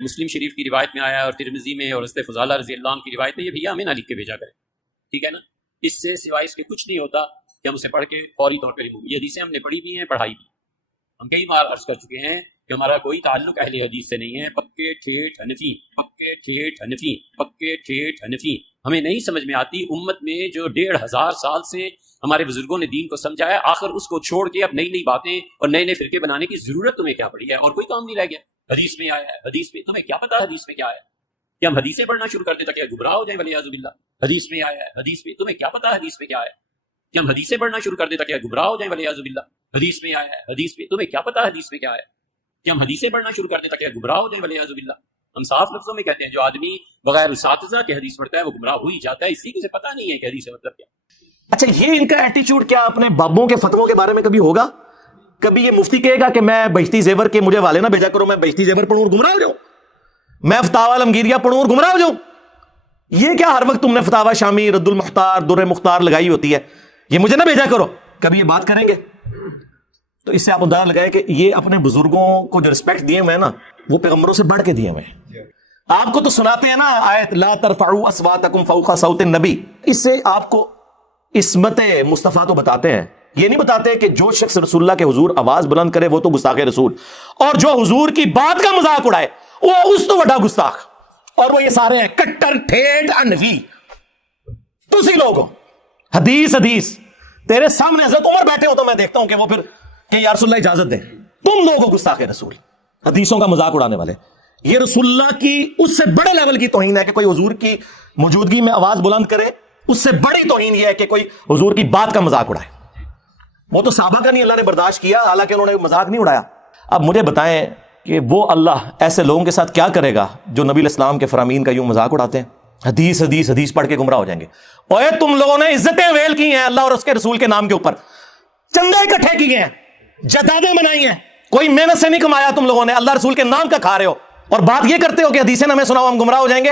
مسلم شریف کی روایت میں آیا ہے اور ترمذی میں اور حضرت فضالہ رضی اللہ عنہ کی روایت میں، یہ بھیا ہمیں نہ لکھ کے بھیجا کرے، ٹھیک ہے نا؟ اس سے سوائے اس کے کچھ نہیں ہوتا کہ ہم اسے پڑھ کے فوری طور پر یہ حدیثیں ہم نے پڑھی بھی ہیں، پڑھائی بھی، ہم کئی بار عرض کر چکے ہیں کہ ہمارا کوئی تعلق اہل حدیث سے نہیں ہے، پکے ٹھیٹ حنفی، پکے ٹھیٹ حنفی، پکے ٹھیٹ حنفی۔ ہمیں نہیں سمجھ میں آتی امت میں جو 1500 سال سے ہمارے بزرگوں نے دین کو سمجھا ہے، آخر اس کو چھوڑ کے اب نئی نئی باتیں اور نئے نئے فرقے بنانے کی ضرورت تمہیں کیا پڑی ہے؟ اور کوئی کام نہیں رہ گیا۔ حدیث میں آیا ہے، حدیث میں تمہیں کیا پتا حدیث میں کیا آیا؟ کہ ہم حدیثیں پڑھنا شروع کر دیں تاکہ گمراہ ہو جائیں ولیعاذ باللہ؟ حدیث میں آیا ہے، حدیث میں تمہیں کیا پتا حدیث میں کیا آیا؟ کہ ہم حدیثیں پڑھنا شروع کر دیں تاکہ گمراہ ہو جائیں ولیعاذ باللہ؟ حدیث میں آیا ہے، حدیث میں تمہیں کیا پتا حدیث میں کیا آیا؟ کہ ہم حدیثیں پڑھنا شروع کر دیں تاکہ گمراہ ہو جائیں ولیعاذ باللہ؟ ہم صاف لفظوں میں کہتے ہیں جو آدمی بغیر اساتذہ کے حدیث پڑھتا ہے وہ گمراہ ہو ہی جاتا ہے، اسی کو سے پتہ نہیں ہے کہ حدیث کا مطلب کیا۔ اچھا، یہ ان کا ایٹیچیوڈ کیا اپنے بابوں کے فتووں کے بارے میں کبھی ہوگا؟ کبھی یہ مفتی کہے گا کہ میں بہشتی زیور کے مجھے والے نہ بھیجا کرو، میں بہشتی زیور پڑھوں اور گمراہ ہو جاؤں، میں فتاوی عالمگیریہ پڑھوں اور گمراہ ہو جاؤں؟ یہ کیا ہر وقت تم نے فتاوی شامی، رد المختار، در مختار لگائی ہوتی ہے، یہ مجھے نہ بھیجا کرو؟ کبھی یہ بات کریں گے؟ تو اس سے آپ اندازہ لگائیں کہ یہ اپنے بزرگوں کو جو رسپیکٹ دیے ہوئے ہیں نا، وہ پیغمبروں سے بڑھ کے دیے ہوئے ہیں۔ آپ کو تو سناتے ہیں نا آیت لا ترفعوا اصواتکم فوق صوت النبی، اس سے آپ کو عصمت مصطفیٰ تو بتاتے ہیں، یہ نہیں بتاتے کہ جو شخص رسول اللہ کے حضور آواز بلند کرے وہ تو گستاخ رسول، اور جو حضور کی بات کا مذاق اڑائے وہ اس تو بڑا گستاخ، اور وہ یہ سارے ہیں کٹر ٹھیٹ انفی۔ تسی لوگ ہو حدیث حدیث، تیرے سامنے حضرت عمر بیٹھے ہو تو میں دیکھتا ہوں کہ وہ پھر کہ یا رسول اللہ اجازت دیں، تم لوگ ہو گستاخ رسول، حدیثوں کا مذاق اڑانے والے۔ یہ رسول اللہ کی اس سے بڑے لیول کی توہین ہے کہ کوئی حضور کی موجودگی میں آواز بلند کرے، اس سے بڑی توہین یہ ہے کہ کوئی حضور کی بات کا مذاق اڑائے۔ وہ تو صحابہ کا نہیں اللہ نے برداشت کیا، حالانکہ انہوں نے مذاق نہیں اڑایا۔ اب مجھے بتائیں کہ وہ اللہ ایسے لوگوں کے ساتھ کیا کرے گا جو نبی علیہ السلام کے فرامین کا یوں مذاق اڑاتے ہیں؟ حدیث حدیث حدیث پڑھ کے گمراہ ہو جائیں گے۔ اوے تم لوگوں نے عزتیں ویل کی ہیں اللہ اور اس کے رسول کے نام کے اوپر، چندے اکٹھے کیے ہیں، جدادیں بنائی ہیں، کوئی محنت سے نہیں کمایا تم لوگوں نے، اللہ رسول کے نام کا کھا رہے ہو، اور بات یہ کرتے ہو کہ حدیثیں ہمیں سناؤ ہم گمراہ ہو جائیں گے۔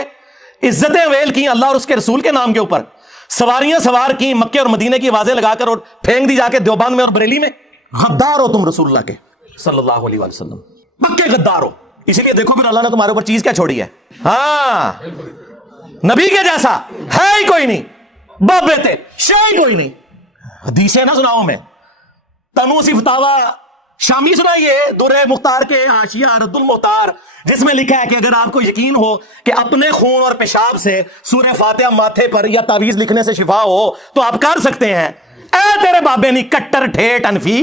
عزتیں ویل کی اللہ اور اس کے رسول کے نام کے اوپر، سواریاں سوار کی مکے اور مدینے کی آوازیں لگا کر اور پھینک دی جا کے دیوبند میں اور بریلی میں۔ غدار ہو تم رسول اللہ کے صلی اللہ علیہ وسلم، پکے غدار ہو۔ اسی لیے دیکھو پھر اللہ نے تمہارے اوپر چیز کیا چھوڑی ہے؟ ہاں، نبی کے جیسا ہے ہی کوئی نہیں، باپ بیٹے شے ہی کوئی نہیں۔ حدیثیں نہ سناؤ میں، تنوسی فتاوی شامی سنائیے، در مختار کے حاشیہ رد المختار، جس میں لکھا ہے کہ اگر آپ کو یقین ہو کہ اپنے خون اور پیشاب سے سورہ فاتحہ ماتھے پر یا تعویذ لکھنے سے شفا ہو تو آپ کر سکتے ہیں۔ اے تیرے بابے نہیں کٹر ٹھیٹ انفی،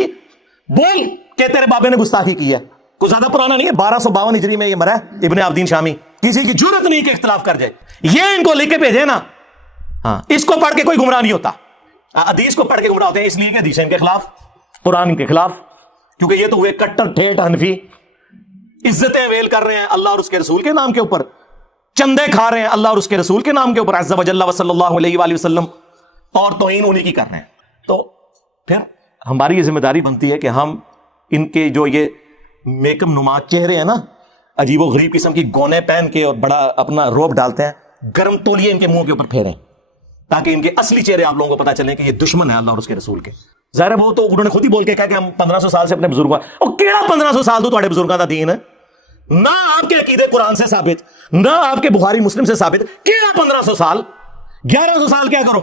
بول کہ تیرے بابے نے گستاخی کی ہے۔ کوئی زیادہ پرانا نہیں ہے، 1252 ہجری میں یہ مرا ہے ابن عابدین شامی، کسی کی جرت نہیں کہ اختلاف کر جائے۔ یہ ان کو لکھ کے بھیجے نا، ہاں، اس کو پڑھ کے کوئی گمراہ نہیں ہوتا۔ حدیث کو پڑھ کے گمراہ ہوتے ہیں اس لیے کہ حدیث ان کے خلاف، قرآن کے خلاف، کیونکہ یہ تو ہوئے کٹر ٹھیٹ حنفی، عزتیں ویل کر رہے ہیں اللہ اور اس کے رسول کے نام کے اوپر، چندے کھا رہے ہیں اللہ اور اس کے رسول کے نام کے اوپر عز و جل صلی اللہ علیہ وآلہ وسلم، اور توہین انہی کی کر رہے ہیں۔ تو پھر ہماری یہ ذمہ داری بنتی ہے کہ ہم ان کے جو یہ میکم نما چہرے ہیں نا، عجیب و غریب قسم کی گونے پہن کے اور بڑا اپنا روب ڈالتے ہیں، گرم تولیے ان کے منہ کے اوپر پھیریں تاکہ ان کے اصلی چہرے آپ لوگوں کو پتہ چلیں کہ یہ دشمن ہے اللہ اور اس کے رسول کے۔ ظاہر ہے وہ تو انہوں نے خود ہی بول کے کہا کہ ہم 1500 سال سے اپنے بزرگوں، اور کیڑا 1500 سال تو تھوڑے بزرگوں کا دین ہے، نہ آپ کے عقیدے قرآن سے ثابت، نہ آپ کے بخاری مسلم سے ثابت، کیڑا 1500 سال، 1100 سال کیا کرو،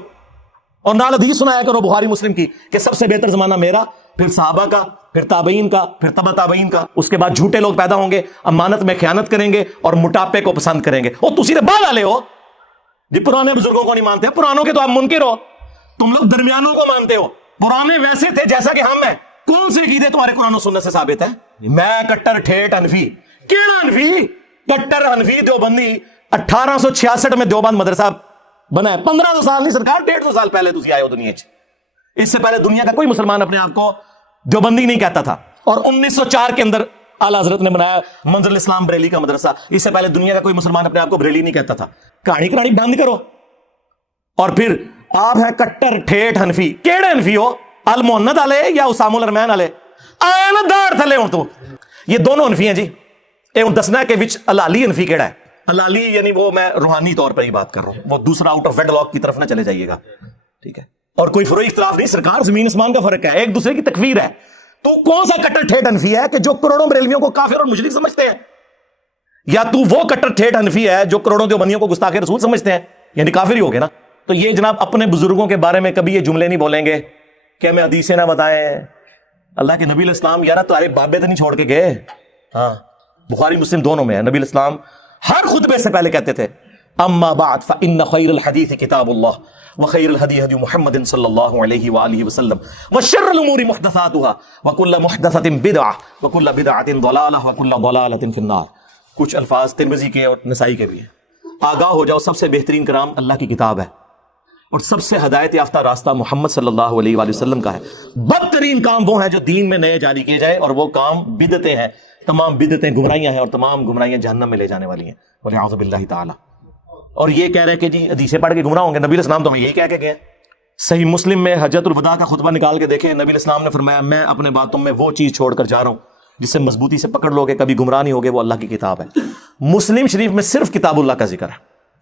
اور نال حدیث سنایا کرو بخاری مسلم کی کہ سب سے بہتر زمانہ میرا، پھر صحابہ کا، پھر تابعین کا، پھر تبع تابعین کا، اس کے بعد جھوٹے لوگ پیدا ہوں گے، امانت میں خیانت کریں گے اور موٹاپے کو پسند کریں گے۔ اور تسی بعد والے ہو جی پرانے بزرگوں کو نہیں مانتے، پرانوں کے تو آپ منکر ہو، تم لوگ درمیانوں کو مانتے ہو، پرانے ویسے تھے جیسا کہ ہم ہیں۔ کون سے عقیدے تمہارے قرآن و سنت سے ثابت ہے؟ میں کٹر ٹھیٹ انفی، کیڑا انفی؟ کٹر انفی دیوبندی 1866 میں دیوبند مدرسہ بنا ہے، 1500 سال نہیں سرکار، 150 سال پہلے تسی آئے ہو دنیا چ۔ اس سے پہلے دنیا کا کوئی مسلمان اپنے آپ کو دیوبندی نہیں کہتا تھا، اور 1904 کے اندر اعلیٰ حضرت نے بنایا منزل اسلام بریلی کا مدرسہ۔ اس سے پہلے دنیا کا کوئی مسلمان اپنے آپ کو بریلی نہیں کہتا تھا۔ کہانی بند کرو، اور پھر آپ ہیں کٹر ٹھیٹ حنفی۔ کیڑے حنفی ہو؟ المحنت والے یا اسام الرحمن والے؟ آیا نا داڑ تھلے ہوں تو یہ دونوں حنفی ہیں جی۔ اے ہوں دسنا کہ وچ الالی حنفی کیڑا ہے؟ الالی یعنی وہ میں روحانی طور پر ہی بات کر رہا ہوں، وہ دوسرا آؤٹ آف ویڈ لاک کی طرف نہ چلے جائیے گا، ٹھیک ہے؟ اور کوئی فروئی اختلاف نہیں، سرکار زمین اسمان کا فرق ہے، ایک دوسرے کی تکفیر ہے۔ تو کون سا کٹر ٹھیٹ حنفی ہے کہ جو کروڑوں بریلویوں کو کافر اور مشرک سمجھتے ہیں؟ یا تو وہ کٹر ٹھیٹ حنفی ہے جو کروڑوں دیوبندیوں کو گستاخ رسول سمجھتے ہیں، یعنی کافر ہی ہو گئے نا. تو یہ جناب اپنے بزرگوں کے بارے میں کبھی یہ جملے نہیں بولیں گے کہ ہمیں حدیثیں نہ بتائیں. اللہ کے نبی علیہ السلام یار تمہارے بابے تو نہیں چھوڑ کے گئے. ہاں بخاری مسلم دونوں میں ہے. نبی علیہ السلام ہر خطبے سے پہلے کہتے تھے اما بعد فإن خیر الحدیث کتاب اللہ وخیر الہدی ہدی محمد صلی اللہ علیہ وآلہ وسلم وشر الامور محدثاتها وکل محدثۃ بدعہ وکل بدعۃ ضلالہ وکل ضلالۃ فی النار. کچھ الفاظ ترمذی کے اور نسائی کے بھی ہیں. آگاہ ہو جاؤ سب سے بہترین کلام اللہ کی کتاب ہے اور سب سے ہدایت یافتہ راستہ محمد صلی اللہ علیہ وآلہ وسلم کا ہے. بدترین کام وہ ہیں جو دین میں نئے جاری کیے جائیں اور وہ کام بدعتیں ہیں. تمام بدعتیں گمراہیاں ہیں اور تمام گمراہیاں جہنم میں لے جانے والی ہیں والعیاذ باللہ تعالی. اور یہ کہہ رہے کہ جی حدیثیں پڑھ کے گمراہ ہوں گے. نبی علیہ السلام تو ہمیں یہی کہہ کے گئے. صحیح مسلم میں حجۃ الوداع کا خطبہ نکال کے دیکھیں. نبی علیہ السلام نے فرمایا میں اپنے باتوں میں وہ چیز چھوڑ کر جا رہا ہوں جسے مضبوطی سے پکڑ لو گے کبھی گمراہ نہیں ہوگے. وہ اللہ کی کتاب ہے. مسلم شریف میں صرف کتاب اللہ کا ذکر ہے.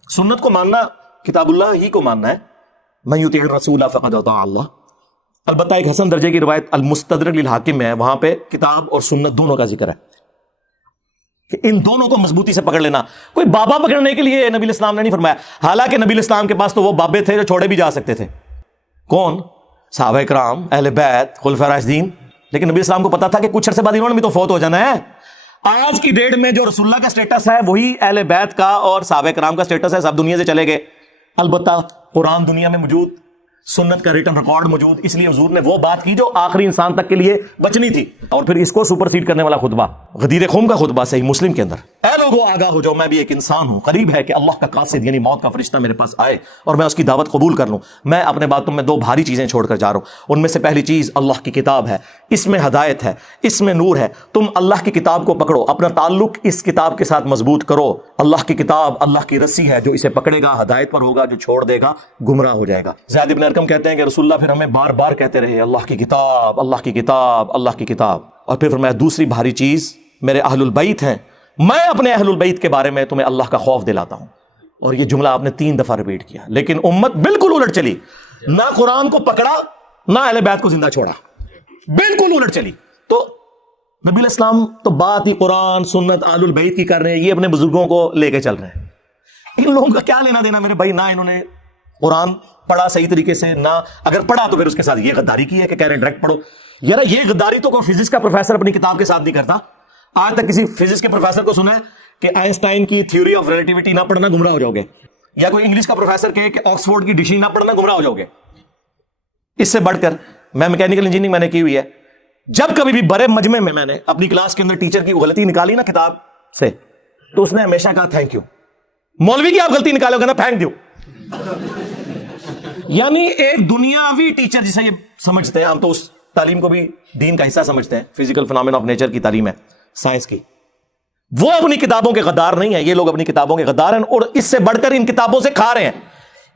سنت کو ماننا کتاب اللہ ہی کو ماننا ہے. من یطیع الرسول فقد اطاع اللہ. البتہ ایک حسن درجے کی روایت المستدرک للحاکم میں ہے, وہاں پہ کتاب اور سنت دونوں کا ذکر ہے کہ ان دونوں کو مضبوطی سے پکڑ لینا. کوئی بابا پکڑنے کے لیے نبی علیہ السلام نے نہیں فرمایا. حالانکہ نبی علیہ السلام کے پاس تو وہ بابے تھے جو چھوڑے بھی جا سکتے تھے. کون؟ صحابہ کرام, اہل بیت, خلفاء راشدین. لیکن نبی علیہ السلام کو پتا تھا کہ کچھ عرصے بعد انہوں نے بھی تو فوت ہو جانا ہے. آج کی ڈیٹ میں جو رسول اللہ کا سٹیٹس ہے وہی اہل بیت کا اور صحابہ کرام کا سٹیٹس ہے. سب دنیا سے چلے گئے. البتہ قرآن دنیا میں موجود, سنت کا ریٹن ریکارڈ موجود, اس لیے حضور نے وہ بات کی جو آخری انسان تک کے لیے بچنی تھی. اور پھر اس کو سپر سیڈ کرنے والا خطبہ غدیر خم کا خطبہ صحیح مسلم کے اندر. اے لوگوں آگاہ ہو جاؤ میں بھی ایک انسان ہوں. قریب ہے کہ اللہ کا قاصد یعنی موت کا فرشتہ میرے پاس آئے اور میں اس کی دعوت قبول کر لوں. میں اپنے باتوں میں دو بھاری چیزیں چھوڑ کر جا رہا ہوں. ان میں سے پہلی چیز اللہ کی کتاب ہے. اس میں ہدایت ہے, اس میں نور ہے. تم اللہ کی کتاب کو پکڑو, اپنا تعلق اس کتاب کے ساتھ مضبوط کرو. اللہ کی کتاب اللہ کی رسی ہے, جو اسے پکڑے گا ہدایت پر ہوگا, جو چھوڑ دے گا گمراہ ہو جائے گا. زید بن ارقم کہتے ہیں کہ رسول اللہ پھر ہمیں بار بار کہتے رہے اللہ کی کتاب, اللہ کی کتاب, اللہ کی کتاب. اور پھر فرمایا دوسری بھاری چیز میرے اہل البیت ہیں, میں اپنے اہل البیت کے بارے میں تمہیں اللہ کا خوف دلاتا ہوں. اور یہ جملہ آپ نے 3 دفعہ ریپیٹ کیا. لیکن امت بالکل الٹ چلی, نہ قرآن کو پکڑا نہ اہل بیت کو زندہ چھوڑا, بالکل الٹ چلی. تو نبی علیہ السلام تو بات ہی قرآن سنت اہل البیت کی کر رہے ہیں, یہ اپنے بزرگوں کو لے کے چل رہے ہیں. ان لوگوں کا کیا لینا دینا میرے بھائی؟ نہ انہوں نے قرآن پڑھا صحیح طریقے سے, نہ اگر پڑھا تو پھر اس کے ساتھ یہ غداری کی ہے کہ کہہ رہے ہیں ڈائریکٹ پڑھو. یار یہ غداری تو کوئی فزکس کا پروفیسر اپنی کتاب کے ساتھ نہیں کرتا. آج تک کسی فزکس کے پروفیسر کو سنا ہے کہ آئنسٹائن کی تھیوری آف ریلیٹیوٹی نہ پڑھنا گمراہ ہو جاؤ گے, یا کوئی انگلش کا پروفیسر کہے کہ آکسفورڈ کی ڈکشنری نہ پڑھنا گمراہ ہو جاؤ گے. اس سے بڑھ کر میں میکینیکل انجینئرنگ میں نے کی ہوئی ہے. جب کبھی بھی بڑے مجمع میں نے اپنی کلاس کے اندر ٹیچر کی غلطی نکالی نا کتاب سے, تو اس نے ہمیشہ کہا تھینک یو. مولوی کی آپ غلطی نکالو گے نا تھینک یو. یعنی ایک دنیاوی ٹیچر جسے یہ سمجھتے ہیں, ہم تو اس تعلیم کو بھی دین کا حصہ سمجھتے ہیں, فزیکل فنامنا آف نیچر کی تعلیم ہے, سائنس کی. وہ اپنی کتابوں کے غدار نہیں ہے, یہ لوگ اپنی کتابوں کے غدار ہیں اور اس سے بڑھ کر ان کتابوں سے کھا رہے ہیں.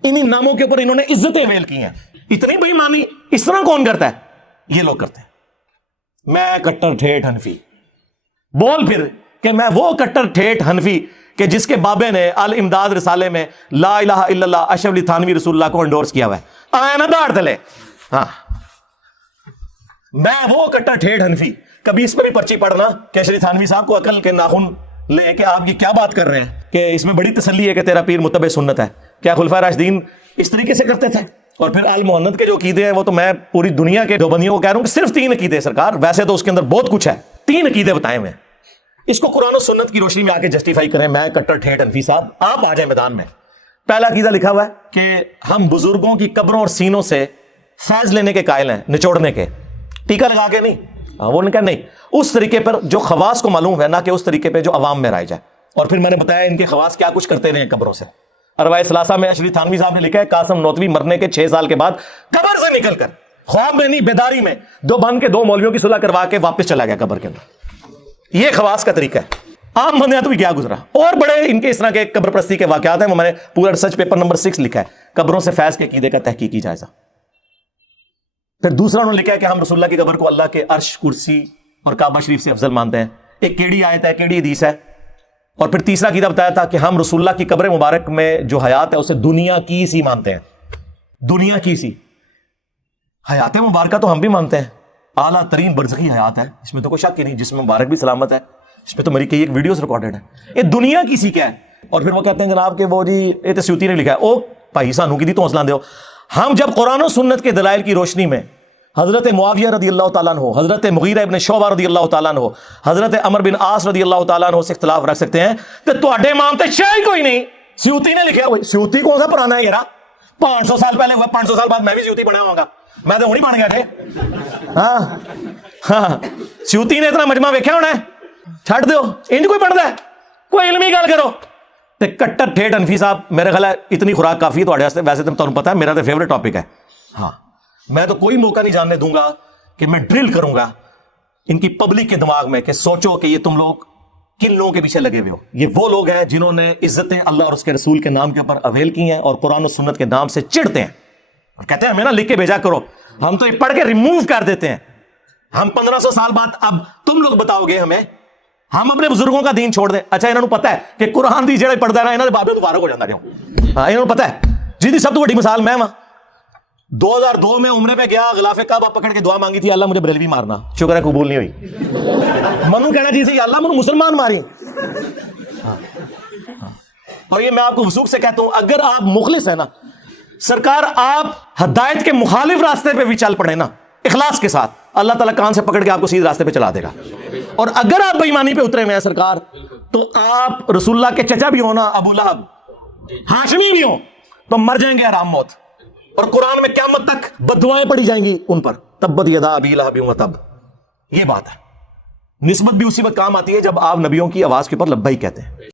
انہی ناموں کے اوپر انہوں نے عزتیں ویل کی ہیں. اتنی بے ایمانی اس طرح کون کرتا ہے؟ یہ لوگ کرتے ہیں. میں کٹر ٹھیٹ حنفی, بول پھر کہ میں وہ کٹر ٹھیٹ حنفی کہ جس کے بابے نے الامداد رسالے میں لا الہ الا اللہ اشرف علی تھانوی رسول اللہ کو انڈورس کیا ہوا ہے. آیا نا داڑ تلے. ہاں میں وہ کٹر ٹھیٹ حنفی. کبھی اس پر بھی پرچی پڑھنا کہ اشرف تھانوی صاحب کو عقل کے ناخن لے کہ آپ یہ کیا بات کر رہے ہیں کہ اس میں بڑی تسلی ہے کہ تیرا پیر متبع سنت ہے. کیا خلفائے راشدین اس طریقے سے کرتے تھے؟ اور پھر آل محمد کے جو عقیدے ہیں وہ تو میں پوری دنیا کے دیوبندیوں کو کہہ رہا ہوں کہ صرف 3 عقیدے سرکار, ویسے تو اس کے اندر بہت کچھ ہے, 3 عقیدے بتائے ہوئے. اس کو قرآن و سنت کی روشنی میں آ کے جسٹیفائی کریں. میں کٹر ٹھیٹ حنفی صاحب, آپ آ جائیں میدان میں. پہلا عقیدہ لکھا ہوا ہے کہ ہم بزرگوں کی قبروں اور سینوں سے فیض لینے کے قائل ہیں, نچوڑنے کے, ٹیکا لگا کے نہیں. وہ نے کہا نہیں, اس طریقے پر جو خواص کو معلوم ہے, نہ کہ اس طریقے پہ جو عوام میں رائج ہے. اور پھر میں نے بتایا ان کے خواص کیا کچھ کرتے رہے قبروں سے. اربعہ ثلاثہ میں اشرف تھانوی صاحب نے لکھا ہے قاسم نوتوی مرنے کے 6 سال کے بعد قبر سے نکل کر, خواب میں نہیں بیداری میں, دیوبند کے 2 مولویوں کی صلح کروا کے واپس چلا گیا قبر کے اندر. یہ خواص کا طریقہ ہے. عام بندے تو بھی کیا گزرا. اور بڑے ان کے اس طرح کے قبر پرستی کے واقعات ہیں, وہ میں نے پورا ریسرچ پیپر نمبر 6 لکھا ہے, قبروں سے فیض کے عقیدے کا تحقیقی جائزہ. پھر دوسرا انہوں نے لکھا ہے کہ ہم رسول اللہ کی قبر کو اللہ کے عرش, کرسی اور کعبہ شریف سے افضل مانتے ہیں. ایک کیڑی آیت ہے, کیڑی حدیث ہے. اور پھر تیسرا عقیدہ بتایا تھا کہ ہم رسول اللہ کی قبر مبارک میں جو حیات ہے اسے دنیا کی سی مانتے ہیں. دنیا کی سی حیات مبارکہ تو ہم بھی مانتے ہیں, اعلیٰ ترین برزخی حیات ہے, اس میں تو کوئی شک ہی نہیں, جس میں مبارک بھی سلامت ہے, اس پہ تو میری کئی ایک ویڈیوز ریکارڈڈ ہے. یہ دنیا کی سیکھ ہے. اور پھر وہ کہتے ہیں جناب کہ وہ جی یہ تو سیوطی نے لکھا ہے. او بھائی سانو کی دی تو حوصلہ دو. ہم جب قرآن و سنت کے دلائل کی روشنی میں حضرت معاویہ رضی اللہ تعالیٰ عنہ، حضرت مغیرہ ابن شعبہ رضی اللہ تعالیٰ عنہ، حضرت عمر بن عاص رضی اللہ تعالیٰ عنہ سے اختلاف رکھ سکتے ہیں تو تواڈے امام تے شے کوئی نہیں. سیوطی نے لکھا. سیوطی کون سا پرانا ہے یار؟ 500 سال پہلے ہوا. 500 سال بعد میں بھی سیوطی بنا ہوں گا. میں تو ہوں نہیں بن گیا تھے. ہاں سیوطی نے اتنا مجمع ویکھیا ہونا ہے. چھڈ دیو انج کوئی پڑھدا ہے. کوئی علمی گل کرو. تے کٹر ٹھیٹ انفی صاحب میرے خیال ہے اتنی خوراک کافی ہے تواڈے واسطے. ویسے تو تمہیں پتہ ہے میرا تو فیوریٹ ٹاپک ہے. ہاں میں تو کوئی موقع نہیں جاننے دوں گا کہ میں ڈرل کروں گا ان کی پبلک کے دماغ میں کہ سوچو کہ یہ تم لوگ کن لوگوں کے پیچھے لگے ہوئے ہو. یہ وہ لوگ ہیں جنہوں نے عزتیں اللہ اور اس کے رسول کے نام کے اوپر اویل کی ہیں اور قرآن و سنت کے نام سے چڑھتے ہیں اور کہتے ہیں ہمیں نا لکھ کے بھیجا کرو. ہم تو یہ پڑھ کے ریموو کر دیتے ہیں. ہم 1500 سال بعد اب تم لوگ بتاؤ گے ہمیں ہم اپنے بزرگوں کا دین چھوڑ دیں. اچھا انہوں نے پتا ہے کہ قرآن دی جڑے پڑھتا ہے نا انہوں نے بابے مبارک ہو جاتا جاؤ. ہاں انہوں نے پتا ہے. جی سب تو بڑی مثال میں وہاں 2002 میں عمرے پہ گیا. غلاف کعبہ پکڑ کے دعا مانگی تھی اللہ مجھے بریلوی مارنا. شکر ہے قبول نہیں ہوئی. منو کہنا چاہیے یا اللہ منو مسلمان ماری. اور یہ میں آپ کو وثوق سے کہتا ہوں اگر آپ مخلص ہیں نا سرکار آپ ہدایت کے مخالف راستے پہ بھی چل پڑے نا اخلاص کے ساتھ اللہ تعالیٰ کان سے پکڑ کے آپ کو سیدھے راستے پہ چلا دے گا. اور اگر آپ بے ایمانی پہ اترے ہوئے ہیں سرکار تو آپ رسول اللہ کے چچا بھی ہو نا ابو لہب ہاشمی بھی ہو تو مر جائیں گے آرام موت. اور قرآن میں قیامت تک بددعائیں پڑی جائیں گی ان پر. تبت یدا ابی لہب وتب. یہ بات ہے. نسبت بھی اسی وقت کام آتی ہے جب آپ نبیوں کی آواز کے اوپر لبیک کہتے ہیں.